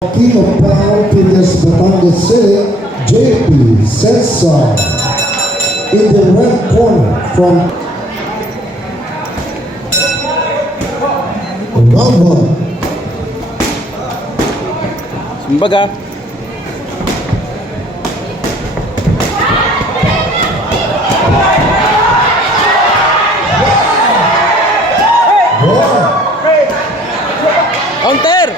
King of Power Fitness Batangas City, JP Cesar. In the red corner from round one. Kumbaga, counter!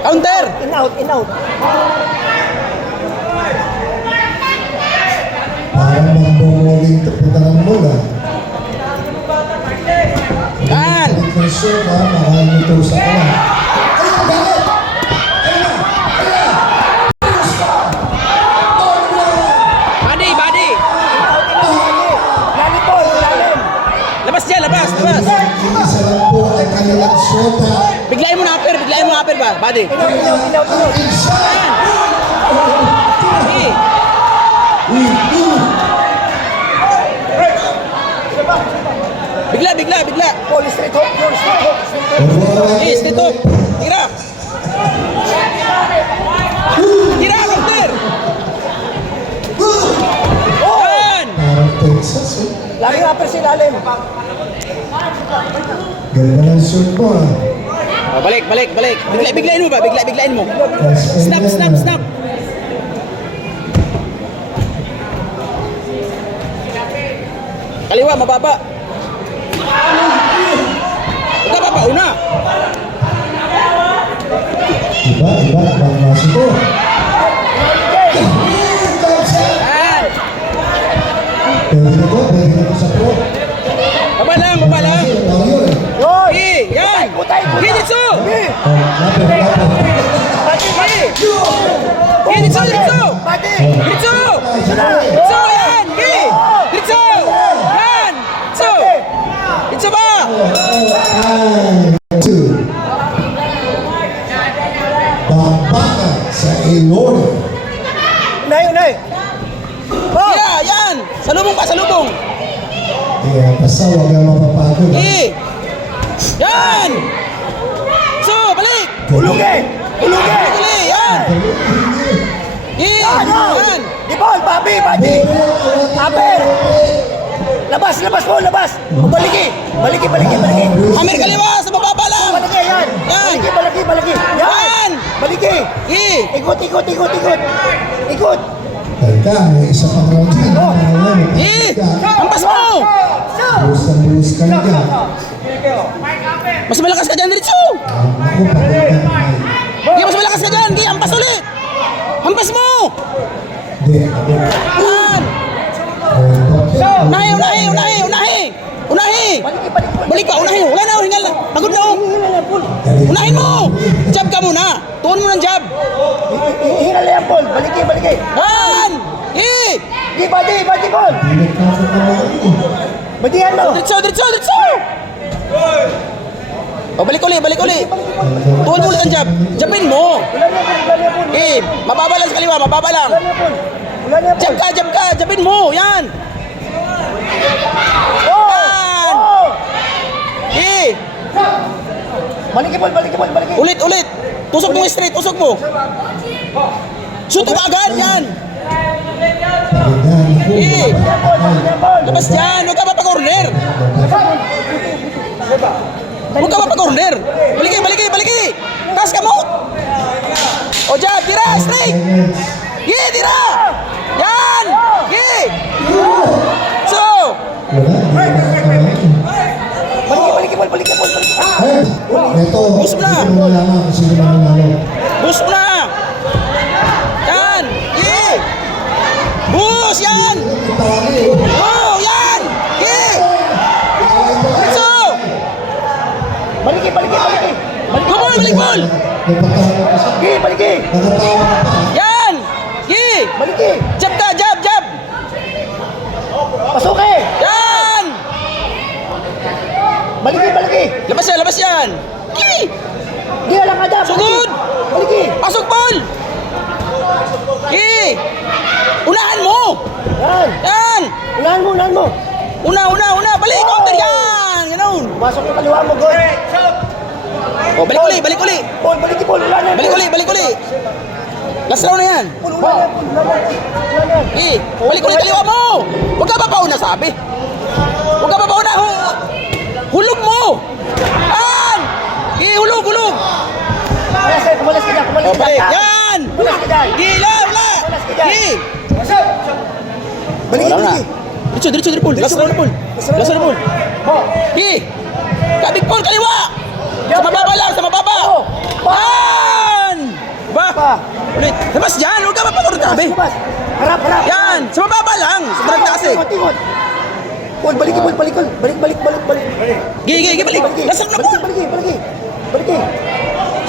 Counter! In out. Parang magbumuling taputa ng bola. Yan! Defensor ka, maraming ito sa kanan. Body! Lalim po, lalim. Labas dyan, labas! Isa lang po ay kanilang shota. Biglayin mo na upper ba? Body! Inaw. Inside! Sige! Bigla! Ball straight hook. Sige, straight hook! Tira! Counter! Yan! Parang Texas eh. Lalim upper si lalim. Ganda ng shoot mo ah. Oh, balik! Biglayin mo ba? Biglayin mo! Snap! Kaliwa, mababa! Huwag ka papauna! Iba, bang masiko. Yan! Pwede na to sa pro. Baba lang! Ito yun eh. Yun. Yan! Utay. Hinitsu! Lapit. Hinitsu! Body. Hinitsu! Yan! Hinitsu! Yan! Hinitsu ba? Two. Bambaka sa Ilone. Unay. Oh. Yan! Salubong! Kaya basta huwag kang mapapagod. Yan! So, balik! Ulugi. Bili! Yan! Yan! Di ball, Bobby. Upper. Labas. Baliki. Amir kaliwa! Sa bababa lang! Baliki yan. Yan. Baliki. Yan. Baliki. Ikot. Teka, may isa pang round din. Hampas mo! Bulus ka na dyan. Mas malakas ka dyan, Ritsu! Ako, pagod ka. Mas malakas ka dyan! Hampas ulit! Hampas mo! Hindi, ako. Yan! Unahi! Balik pa, unahi! Wala na, hingal na! Pagod na! Unahin mo! Jab ka muna! Tuon mo ng jab! Hingal na yan, Paul. Baliki. Yan! Di, body, ball. Badihan mo. Diretso! O, balik uli! Tuon mo ulit ang jab! Jabin mo! Mababa lang sa kaliwa, mababa lang! Jab ka! Jabin mo! Yan! Yan! Baliki. Ulit! Tusok mo straight! Tusok mo! Shoot ka agad! Yan! Labas dyan! Huwag ka pa-corner! Baliki! Taas ka mo! O dyan! Tira! Straight! Tira! Yan! So! Baliki. Ito, Bus na. hindi mo malaman kung sino mananalo. Boost na! Yan! Boost! Yan! Oh! Yan! So! Baliki. Balik ball! Nagpatawa ka sa... Baliki. Nakatawa ka pa. Yan! Baliki. Jab ka! Jab! Pasuki. Yan! Baliki. Labas yan! Di alang ada. Sugod! Baliki. Pasok ball! Unahan mo! Yan. Yan! Unahan mo. Una! Balik! Counter yan! Ganun! Masok yung kaliwa mo, good. Oh, balik uli, balik uli. Paul, balik Paul. Wala na yan. Balik uli, balik uli. Last round na yan. Paul, wala na yan. Wala na yan. Wala na yan. Eh, balik uli kaliwa mo. Huwag ka papauna, sabi. Huwag ka papauna. Hulog mo. Yan. Eh, hulog, hulog. Kumalas ka dyan. Kumalas Oh, ka balik. dyan. Yan. Kumalas ka dyan. Gila, wala. Eh. Balik, Wala na. balik. Diretso, Paul. Last round na, Paul. Last round na, Paul. Eh. Kabig, Paul, kaliwa. Sa mababa lang, sa mababa. Yan. Ba? Ulit. Labas dyan. Huwag ka papakurot, sabi. Labas. Harap, harap. Yan. Sa mababa lang. Sobrang taas eh. Tingot. Paul, balik Paul, balik Paul. Balik. Gigi, balik. Last round na, Paul. Balik.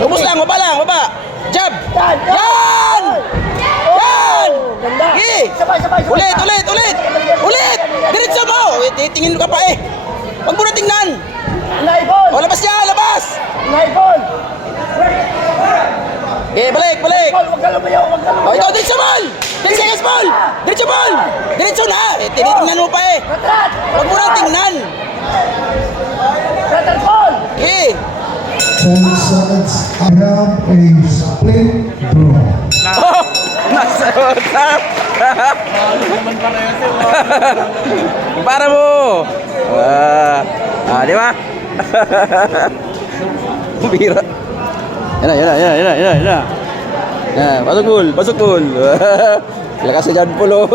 Ubus lang, baba lang, baba. Jab. Yan. Yan. Yan. Ganda. Gi. Sabay. Ulit. Diretso mo. Tingin ka pa eh. Huwag mo na tingnan. Unay, Paul. O, labas yan, labas. Unay, Paul. Balik. Paul, huwag ka lumayaw. O, ikaw, diretso, Paul. 10 seconds, Paul. Diretso, Paul. Diretso na. Tinitingnan mo pa eh. Retrat. Huwag mo na tingnan. Retrat, Paul. 10 seconds. I have a split draw. Oh, nasa utap. Para mo. Di ba? Bira. Yan na. Pasok pool. Lakas si John Polo.